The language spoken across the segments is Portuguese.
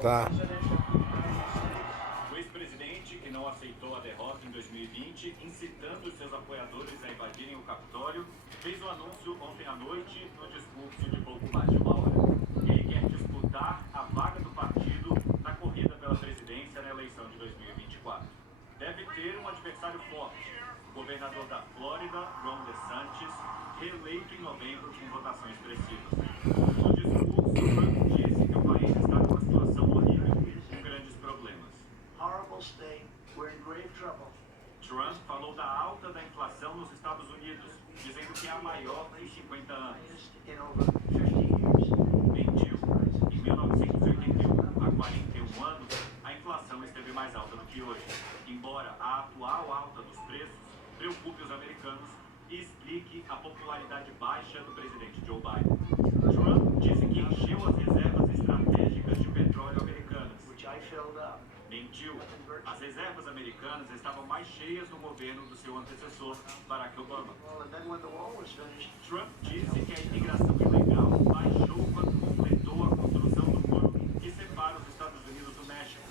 Tá. O ex-presidente, que não aceitou a derrota em 2020, incitando seus apoiadores a invadirem o Capitólio, fez o anúncio ontem à noite no discurso de pouco mais de uma hora. Ele quer disputar a vaga do partido na corrida pela presidência na eleição de 2024. Deve ter um adversário forte, o governador da Flórida, Ron DeSantis, reeleito em novembro com votações expressivas. No discurso, Trump disse que o país está numa situação horrível, com grandes problemas. Horrible state, we're in grave trouble. Trump falou da alta da inflação nos Estados Unidos, dizendo que é a maior em 50 anos. In over 50 years. Mentiu. Em 1981, há 41 anos, a inflação esteve mais alta do que hoje. Embora a atual alta dos preços preocupe os americanos e explique a popularidade baixa do presidente Joe Biden. Trump disse que encheu as reservas estratégicas de petróleo americanas. Which I filled up. Mentiu. As reservas americanas estavam mais cheias no governo do seu antecessor, Barack Obama. Well, and then when the wall was finished, Trump disse que a imigração ilegal baixou quando completou a construção do muro que separa os Estados Unidos do México.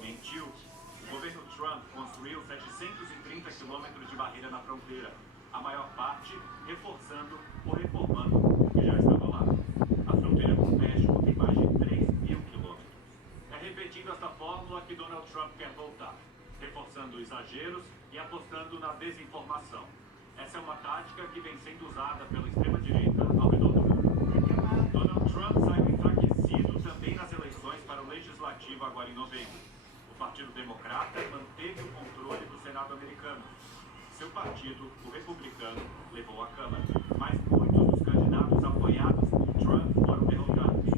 Mentiu. O governo Trump construiu 730 quilômetros de barreira na fronteira, a maior parte reforçando ou reformando o que já estava lá. A fronteira com o México tem mais de 3.000 quilômetros. É repetindo esta fórmula que Donald Trump quer voltar, reforçando exageros e apostando na desinformação. Essa é uma tática que vem sendo usada pela extrema-direita ao redor do mundo. Donald Trump saiu enfraquecido também nas eleições para o Legislativo agora em novembro. O Partido Democrata manteve o controle do Senado americano. Seu partido, o Republicano, levou a Câmara, mas muitos dos candidatos apoiados por Trump foram derrotados.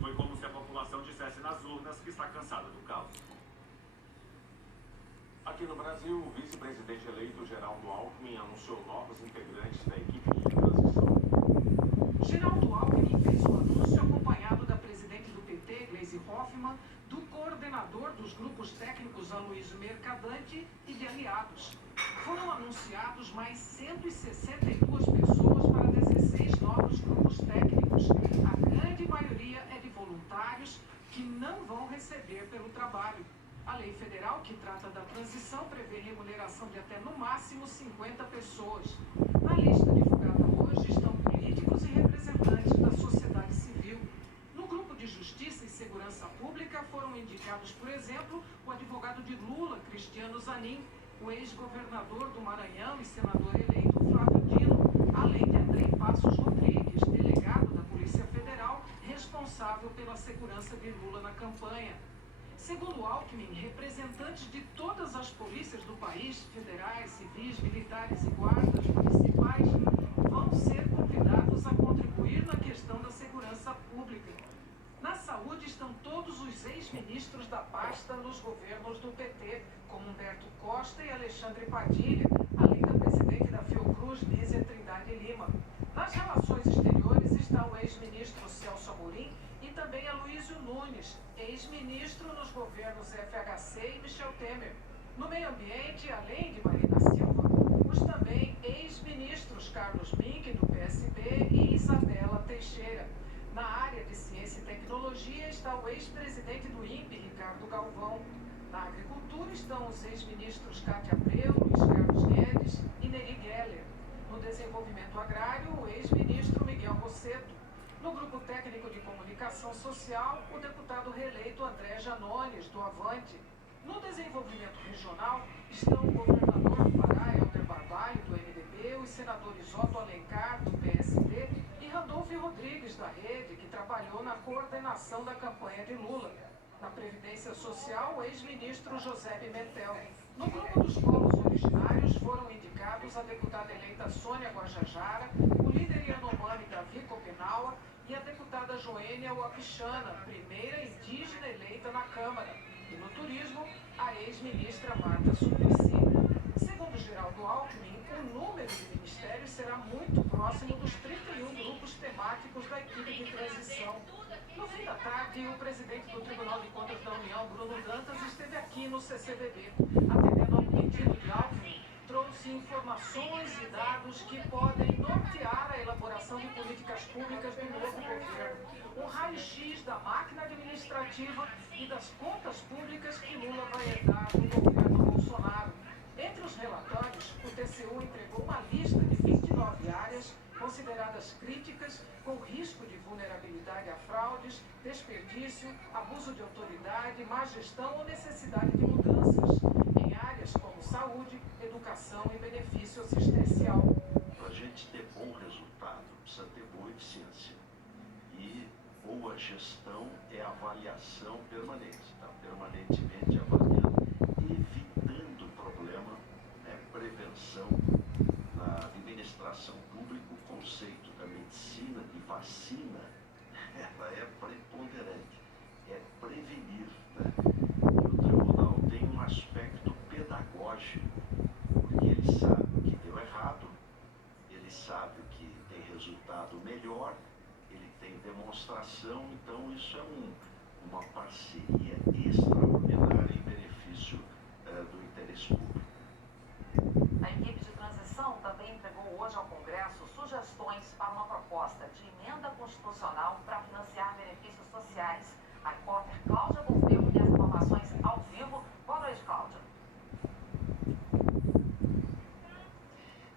Foi como se a população dissesse nas urnas que está cansada do caos. Aqui no Brasil, o vice-presidente eleito Geraldo Alckmin anunciou novos integrantes da equipe de transição. Geraldo Alckmin fez o anúncio acompanhado da presidente do PT, Gleisi Hoffmann, do coordenador dos grupos técnicos Aloysio Mercadante e de aliados. Foram anunciados mais 162 pessoas para 16 novos grupos técnicos. A grande maioria é de voluntários que não vão receber pelo trabalho. A lei federal que trata da transição prevê remuneração de até no máximo 50 pessoas. Na lista divulgada hoje estão políticos e representantes da sociedade civil. No grupo de Justiça e Segurança Pública foram indicados, por exemplo, o advogado de Lula, Cristiano Zanin, o ex-governador do Maranhão e senador eleito Flávio Dino, além de Andrei Passos Rodrigues, delegado da Polícia Federal, responsável pela segurança de Lula na campanha. Segundo Alckmin, representantes de todas as polícias do país, federais, civis, militares e guardas municipais, vão ser convidados a contribuir na questão da segurança pública. Na saúde estão todos os ex-ministros da pasta nos governos do PT, como Humberto Costa e Alexandre Padilha, além da presidente da Fiocruz, Nízia Trindade Lima. Nas relações exteriores está o ex-ministro Celso Amorim e também Aloysio Nunes, ex-ministro nos governos FHC e Michel Temer. No meio ambiente, além de Marina Silva, os também ex-ministros Carlos Mink, do PSB, e Isabela Teixeira. Na área de ciência e tecnologia está o ex-presidente do INPE, Ricardo Galvão. Na agricultura estão os ex-ministros Cátia Abreu, Luiz Carlos Guedes e Neri Geller. No desenvolvimento agrário, o ex-ministro Miguel Rosseto. No grupo técnico de comunicação social, o deputado reeleito André Janones, do Avante. No desenvolvimento regional, estão o governador do Pará, Helder Barbalho, do MDB, os senadores Otto Alencar, do PSD, e Randolfo Rodrigues, da Rede, que trabalhou na coordenação da campanha de Lula. Na Previdência Social, o ex-ministro José Pimentel. No grupo dos povos originários foram indicados a deputada eleita Sônia Guajajara, o líder Yanomami Davi Copenaua e a deputada Joênia Wapichana, primeira indígena eleita na Câmara. E no turismo, a ex-ministra Marta Suplicy. Segundo Geraldo Alckmin, o número de ministérios será muito próximo dos 31 grupos temáticos da equipe de transição. No fim da tarde, o presidente do Tribunal de Contas da União, Bruno Dantas, esteve aqui no CCBB, atendendo ao pedido de Alckmin, trouxe informações e dados que podem nortear a elaboração de políticas públicas do novo governo. Um raio-x da máquina administrativa e das contas públicas que Lula vai herdar do governo Bolsonaro. Entre os relatórios, o TCU entregou uma lista de 29 áreas consideradas críticas, com risco de vulnerabilidade a fraudes, desperdício, abuso de autoridade, má gestão ou necessidade de mudanças, em áreas como saúde, educação e benefício assistencial. Para a gente ter bom resultado, precisa ter boa eficiência. E boa gestão é avaliação permanente, está permanentemente avaliando, evitando problema, prevenção. Na administração pública, o conceito da medicina de vacina, ela é preponderante, é prevenir. Né? E o tribunal tem um aspecto pedagógico, porque ele sabe o que deu errado, ele sabe o que tem resultado melhor, ele tem demonstração, então isso é uma parceria extraordinária em benefício do interesse público. A equipe de transição também entregou hoje ao Congresso sugestões para uma proposta de emenda constitucional para financiar benefícios sociais. A repórter Cláudia Bombeu tem as informações ao vivo. Boa noite, Cláudia.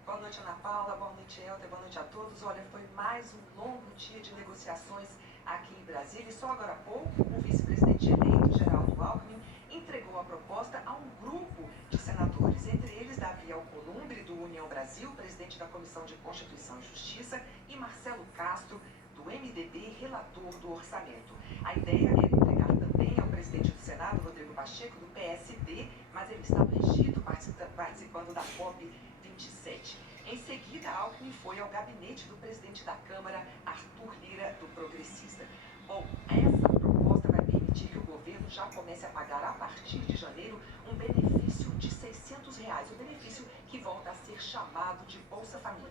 Boa noite, Ana Paula. Boa noite, Helder. Boa noite a todos. Olha, foi mais um longo dia de negociações aqui em Brasília e só agora há pouco o vice-presidente eleito, Geraldo Alckmin, entregou a proposta a um grupo de senadores, entre eles Davi Alcolumbre, do União Brasil, presidente da Comissão de Constituição e Justiça, e Marcelo Castro, do MDB, relator do orçamento. A ideia era entregar também ao presidente do Senado, Rodrigo Pacheco, do PSD, mas ele estava em Egito participando da COP27. Em seguida, Alckmin foi ao gabinete do presidente da Câmara, Arthur Lira, do Progressista. Bom, essa proposta vai permitir que o governo já comece a pagar a partir de janeiro um benefício de R$600, o benefício que volta a ser chamado de Bolsa Família.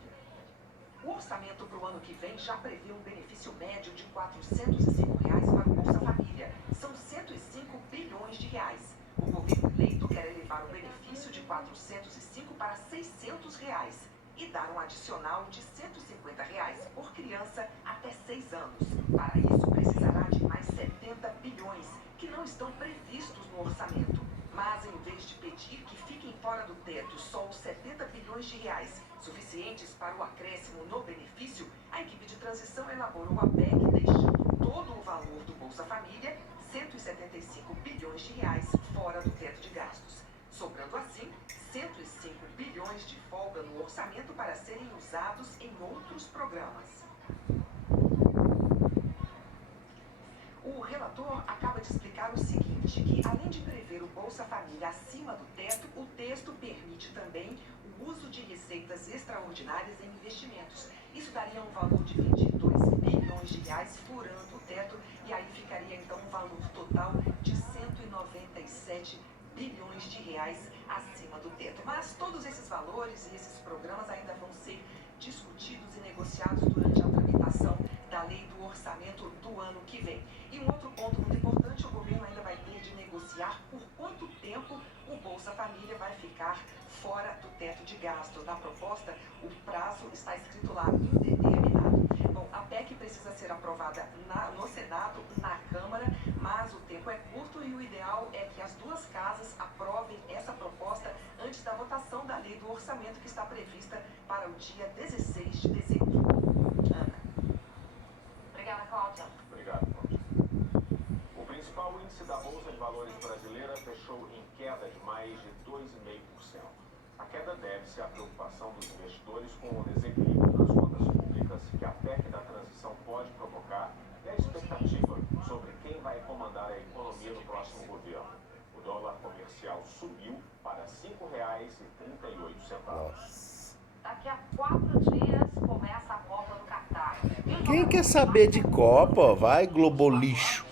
O orçamento para o ano que vem já prevê um benefício médio de R$405 para o Bolsa Família. São 105 bilhões de reais. O governo eleito quer elevar o benefício de 405 para R$600 e dar um adicional de R$150 por criança até 6 anos. Para isso, precisará de mais 70 bilhões, que não estão previstos no orçamento. Mas, em vez de pedir que fiquem fora do teto só os 70 bilhões de reais, suficientes para o acréscimo no benefício, a equipe de transição elaborou a PEC, deixando todo o valor do Bolsa Família, 175 bilhões de reais, fora do teto de gastos. Sobrando assim 105 bilhões de folga no orçamento para serem usados em outros programas. O relator acaba de explicar o seguinte, que além de prever o Bolsa Família acima do teto, o texto permite também o uso de receitas extraordinárias em investimentos. Isso daria um valor de 22 bilhões de reais furando o teto e aí ficaria então um valor total de 197 bilhões de reais acima do teto. Mas todos esses valores e esses programas ainda vão ser discutidos e negociados durante a tramitação da lei do orçamento do ano que vem. E um outro ponto muito importante, o governo ainda vai ter de negociar por quanto tempo o Bolsa Família vai ficar fora do teto de gasto. Na proposta, o prazo está escrito lá, indeterminado. Bom, a PEC precisa ser aprovada no Senado, na Câmara, mas o tempo é curto e o ideal é que as duas casas aprovem essa proposta antes da votação da lei do orçamento que está prevista para o dia 16 de dezembro. Ana. Obrigada, Cláudia. Obrigado, Cláudia. O principal índice da Bolsa de Valores brasileira fechou em queda de mais de 2,5%. A queda deve-se à preocupação dos investidores com o desequilíbrio nas contas públicas que a PEC da transição pode provocar e a expectativa sobre quem vai comandar a economia no próximo governo. O dólar comercial subiu para R$ 5,38. Daqui a 4 dias começa a Copa do Catar. Quem quer saber de Copa? Vai, Globo lixo.